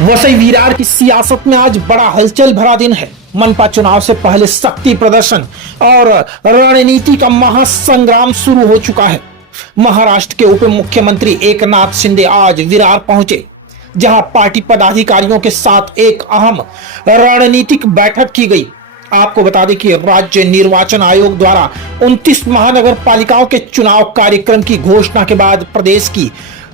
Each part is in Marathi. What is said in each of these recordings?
वसई विरार की सियासत में आज बड़ा हलचल भरा दिन है। मनपा चुनाव से पहले शक्ति प्रदर्शन और रणनीति का महासंग्राम शुरू हो चुका है। महाराष्ट्र के उप मुख्यमंत्री एकनाथ शिंदे आज विरार पहुंचे, जहां पार्टी पदाधिकारियों के साथ एक अहम रणनीतिक बैठक की गई। आपको बता दें कि राज्य निर्वाचन आयोग द्वारा 29 महानगर पालिकाओं के चुनाव कार्यक्रम की घोषणा के बाद प्रदेश की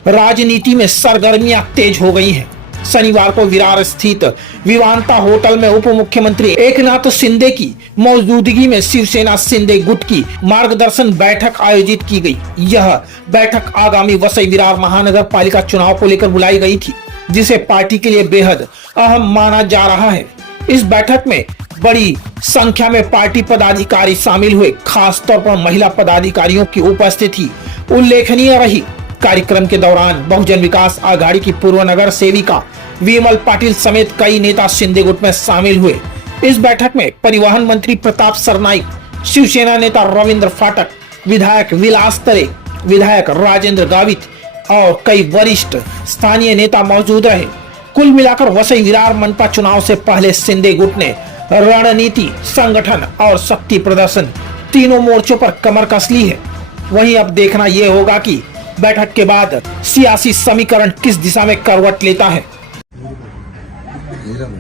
राजनीति में सरगर्मियां तेज हो गई हैं। शनिवार को विरार स्थित विवांता होटल में उप मुख्यमंत्री एकनाथ शिंदे की मौजूदगी में शिवसेना शिंदे गुट की मार्गदर्शन बैठक आयोजित की गई। यह बैठक आगामी वसई विरार महानगर पालिका चुनाव को लेकर बुलाई गई थी, जिसे पार्टी के लिए बेहद अहम माना जा रहा है। इस बैठक में बड़ी संख्या में पार्टी पदाधिकारी शामिल हुए। खास तौर पर महिला पदाधिकारियों की उपस्थिति उल्लेखनीय रही। कार्यक्रम के दौरान बहुजन विकास आघाड़ी की पूर्व नगर सेविका विमल पाटिल समेत कई नेता शिंदे गुट में शामिल हुए। इस बैठक में परिवहन मंत्री प्रताप सरनाईक, शिवसेना नेता रविंद्र फाटक, विधायक विलास तरे, विधायक राजेंद्र गावित और कई वरिष्ठ स्थानीय नेता मौजूद रहे। कुल मिलाकर वसई विरार मनपा चुनाव से पहले शिंदे गुट ने रणनीति, संगठन और शक्ति प्रदर्शन तीनों मोर्चों पर कमर कस ली है। वहीं अब देखना यह होगा कि बैठक के बाद सियासी समीकरण किस दिशा में करवट लेता है।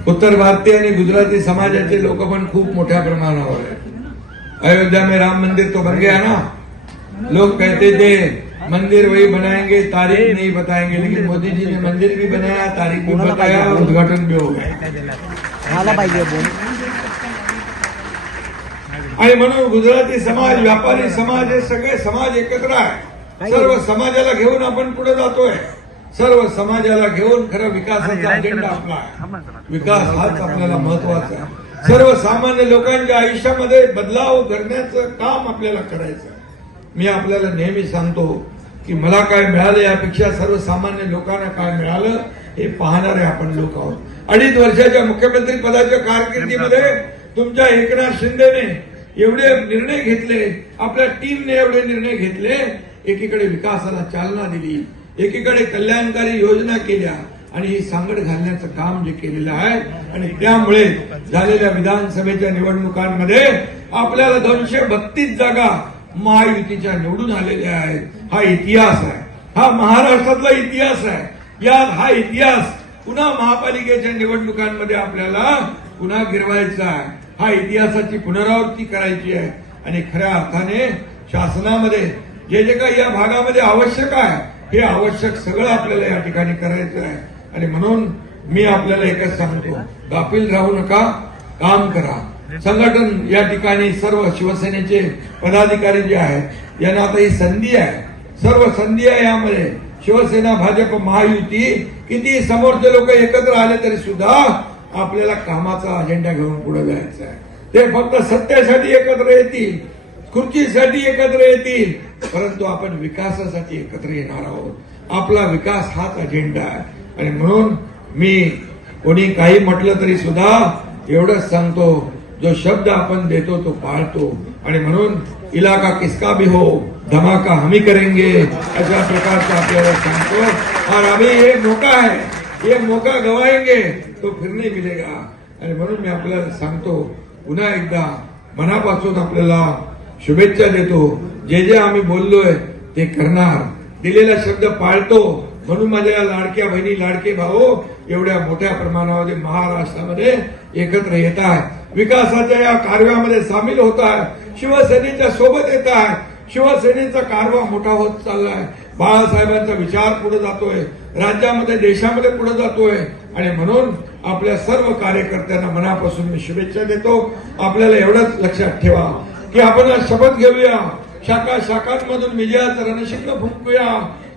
उत्तर भारतीय आणि गुजराती समाजाचे लोक पण खूप मोठ्या प्रमाणावर आहे। अयोध्या में राम मंदिर तो बन गया ना। लोग कहते थे मंदिर वही बनाएंगे, तारीख नहीं बताएंगे, लेकिन मोदी जी ने मंदिर भी बनाया, तारीख भी बताया, उद्घाटन भी हो गया। आणि म्हणून गुजराती समाज, व्यापारी समाज, हे सगळे समाज एकत्र आहे। सर्व समाजाला घेऊन आपण पुढे जातोय। सर्व समाजाला घेऊन खरं विकासाचा अजेंडा आपला आहे। विकास हाच आपल्याला महत्वाचा आहे। सर्वसामान्य लोकांच्या आयुष्यामध्ये बदलाव करण्याचं काम आपल्याला करायचं आहे। मी आपल्याला नेहमी सांगतो की मला काय मिळालं यापेक्षा सर्वसामान्य लोकांना काय मिळालं हे पाहणारे आपण लोक आहोत। 2.5 वर्षाच्या मुख्यमंत्री पदाच्या कारकिर्दीमध्ये तुमच्या एकनाथ शिंदेने एवढे निर्णय घेतले, आपल्या टीमने एवढे निर्णय घेतले, एकीकडे विकासाला चालना दिली, एकीकडे कल्याणकारी योजना केल्या आणि ही सांगड घालण्याचं काम जे केलेलं आहे। आणि त्यामुळे झालेल्या विधानसभेच्या निवडणुकांमध्ये आपल्याला 232 जागा महायुतीच्या निवडून आलेल्या आहेत। हा इतिहास आहे, हा महाराष्ट्रातला इतिहास आहे। यात हा इतिहास पुन्हा महापालिकेच्या निवडणुकांमध्ये आपल्याला पुन्हा गिरवायचा आहे। हा इतिहासाची पुनरावृत्ती करायची आहे आणि खऱ्या अर्थाने शासनामध्ये जे जे काही या भागामध्ये आवश्यक आहे हे आवश्यक सगळं आपल्याला या ठिकाणी करायचं आहे। आणि म्हणून मी आपल्याला एकच सांगतो, गाफील राहू नका, काम करा। संघटन या ठिकाणी सर्व शिवसेनेचे पदाधिकारी जे आहेत यांना आता ही संधी आहे, सर्व संधी आहे। यामध्ये शिवसेना, भाजप, महायुती किती समोरचे लोक एकत्र आले तरी सुद्धा आपल्याला कामाचा अजेंडा घेऊन पुढे जायचं आहे। ते फक्त सत्तेसाठी एकत्र येतील, खुर्चीसाठी एकत्र येतील, परंतु आपण विकासासाठी एकत्र येणार आहोत। आपला विकास हाच अजेंडा आहे। आणि म्हणून मी कोणी काही म्हटलं तरी सुद्धा एवढंच सांगतो, जो शब्द आपण देतो तो पाळतो। आणि म्हणून इलाका किसका भी हो, धमाका हम ही करेंगे, अशा प्रकारचं आपल्याला सांगतो। और अभी ये मौका है, ये मौका गवाएंगे तो फिर नहीं मिलेगा। आणि म्हणून मी आपल्याला सांगतो, पुन्हा एकदा मनापासून आपल्याला शुभेच्छा देतो। जे जे आम्ही बोललोय ते करणार, दिलेला शब्द पाळतो। म्हणून माझ्या लाडक्या बहिणी, लाडके भाऊ एवढ्या मोठ्या प्रमाणामध्ये महाराष्ट्रामध्ये एकत्र येत आहेत, विकासाच्या या कार्यामध्ये सामील होत आहेत, शिवसेनेच्या सोबत येत आहेत। शिवसेनेचा कारवा मोठा होत चाललाय, बाळासाहेबांचा विचार पुढे जातोय, राज्यामध्ये देशामध्ये पुढे जातोय। आणि म्हणून आपल्या सर्व कार्यकर्त्यांना मनापासून मी शुभेच्छा देतो। आपल्याला एवढंच लक्षात ठेवा की आपण आज शपथ घेऊया, शाखा शाखांमधून विजयाचं रणशिंग फुंकूया।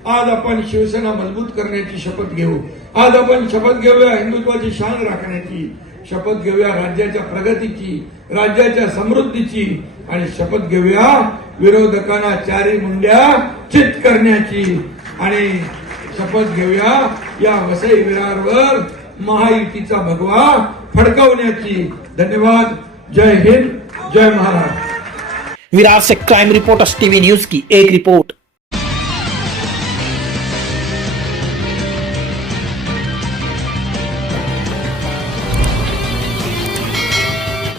आज आपण शिवसेना मजबूत करण्याची शपथ घेऊ। आज आपण शपथ घेऊया हिंदुत्वाची शान राखण्याची, शपथ घेऊया राज्याच्या प्रगतीची, राज्याच्या समृद्धीची, आणि शपथ घेऊया विरोधकांना चारी मुंड्या चित करण्याची, आणि शपथ घेऊया या वसई विरारवर महायुतीचा भगवा फडकवण्याची। धन्यवाद। जय हिंद, जय महाराष्ट्र। विरार से क्राइम रिपोर्टर्स टीवी न्यूज की एक रिपोर्ट।